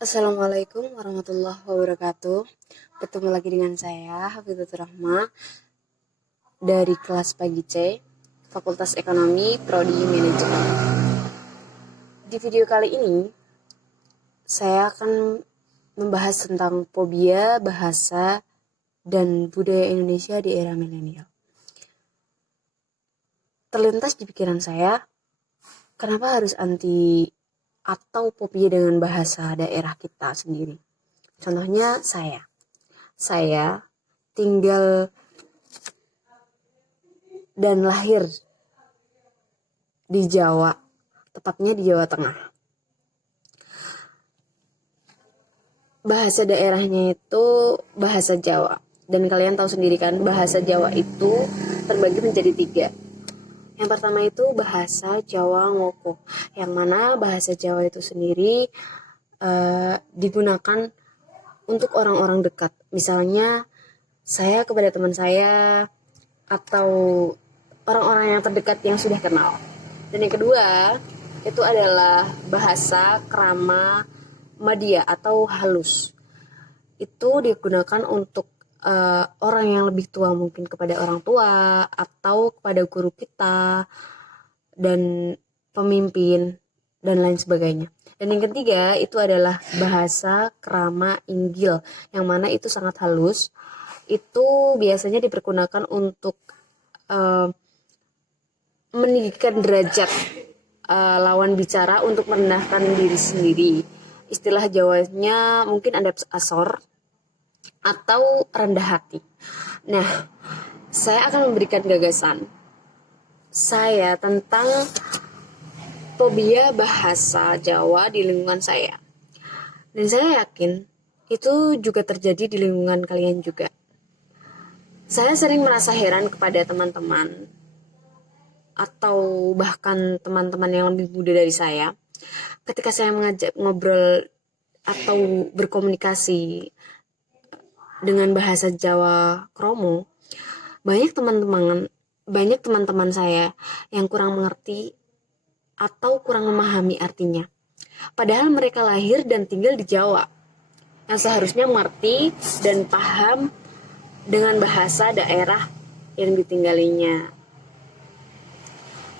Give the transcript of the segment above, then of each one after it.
Assalamualaikum warahmatullahi wabarakatuh. Bertemu lagi dengan saya, Hafizatur Rahma, dari kelas pagi C, Fakultas Ekonomi, Prodi Manajemen. Di video kali ini, saya akan membahas tentang fobia, bahasa, dan budaya Indonesia di era milenial. Terlintas di pikiran saya, kenapa harus anti atau fobia dengan bahasa daerah kita sendiri? Contohnya saya tinggal dan lahir di Jawa, tepatnya di Jawa Tengah. Bahasa daerahnya itu bahasa Jawa. Dan kalian tahu sendiri kan, bahasa Jawa itu terbagi menjadi 3. Yang pertama itu bahasa Jawa Ngoko, yang mana bahasa Jawa itu sendiri digunakan untuk orang-orang dekat. Misalnya saya kepada teman saya atau orang-orang yang terdekat yang sudah kenal. Dan yang kedua itu adalah bahasa Krama Madya atau halus. Itu digunakan untuk orang yang lebih tua, mungkin kepada orang tua atau kepada guru kita dan pemimpin dan lain sebagainya. Dan yang ketiga itu adalah bahasa Krama Inggil, yang mana itu sangat halus. Itu biasanya dipergunakan untuk meninggikan derajat lawan bicara untuk merendahkan diri sendiri. Istilah Jawanya mungkin ada asor atau rendah hati. Nah, saya akan memberikan gagasan saya tentang fobia bahasa Jawa di lingkungan saya. Dan saya yakin itu juga terjadi di lingkungan kalian juga. Saya sering merasa heran kepada teman-teman atau bahkan teman-teman yang lebih muda dari saya ketika saya mengajak ngobrol atau berkomunikasi dengan bahasa Jawa Kromo, banyak teman-teman saya yang kurang mengerti atau kurang memahami artinya. Padahal mereka lahir dan tinggal di Jawa, yang seharusnya mengerti dan paham dengan bahasa daerah yang ditinggalinya.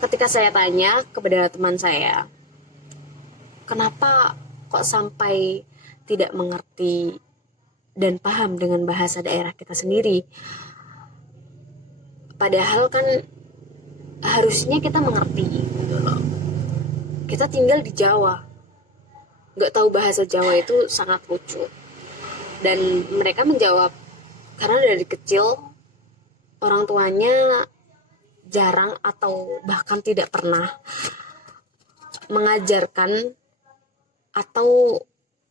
Ketika saya tanya kepada teman saya, kenapa kok sampai tidak mengerti dan paham dengan bahasa daerah kita sendiri? Padahal kan harusnya kita mengerti gitu loh. Kita tinggal di Jawa, nggak tahu bahasa Jawa itu sangat lucu. Dan mereka menjawab, karena dari kecil orang tuanya jarang atau bahkan tidak pernah mengajarkan atau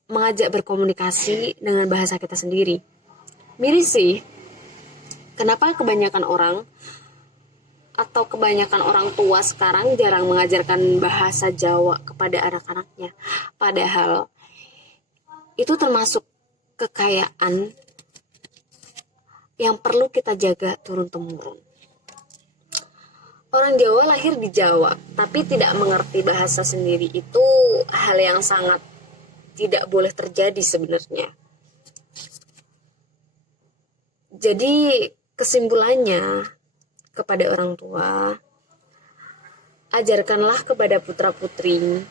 mengajak berkomunikasi dengan bahasa kita sendiri. Miris sih, kenapa kebanyakan orang tua sekarang jarang mengajarkan bahasa Jawa kepada anak-anaknya. Padahal itu termasuk kekayaan yang perlu kita jaga turun-temurun. Orang Jawa lahir di Jawa, tapi tidak mengerti bahasa sendiri, itu hal yang sangat tidak boleh terjadi sebenarnya. Jadi kesimpulannya kepada orang tua, ajarkanlah kepada putra-putri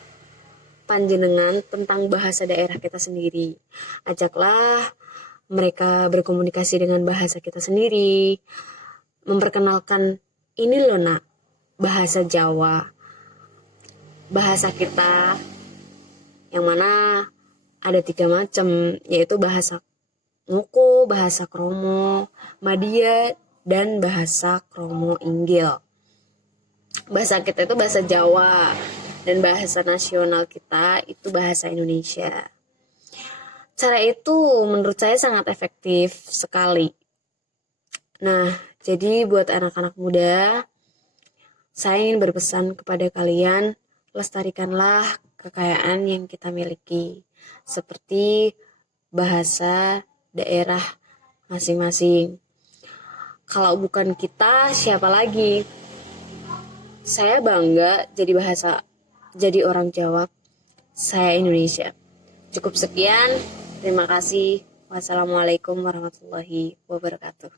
panjenengan tentang bahasa daerah kita sendiri. Ajaklah mereka berkomunikasi dengan bahasa kita sendiri, memperkenalkan ini loh nak, bahasa Jawa, bahasa kita, yang mana ada 3 macam, yaitu bahasa Ngoko, bahasa Kromo Madya, dan bahasa Kromo Inggil. Bahasa kita itu bahasa Jawa, dan bahasa nasional kita itu bahasa Indonesia. Cara itu menurut saya sangat efektif sekali. Nah, jadi buat anak-anak muda, saya ingin berpesan kepada kalian, lestarikanlah kekayaan yang kita miliki, seperti bahasa daerah masing-masing. Kalau bukan kita, siapa lagi? Saya bangga jadi orang Jawa. Saya Indonesia. Cukup sekian. Terima kasih. Wassalamualaikum warahmatullahi wabarakatuh.